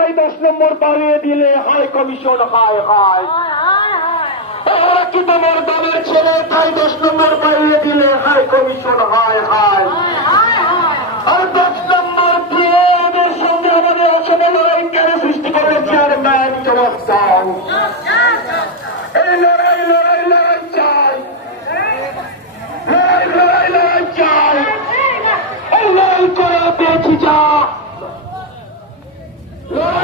তাই দশ নম্বর বাড়িয়ে দিলে হাই কমিশন হায় হাই। কমিশন হায় হায় সঙ্গে আমাদের লড়াই কেন সৃষ্টি করে চেয়ারম্যান জবাব লড়াই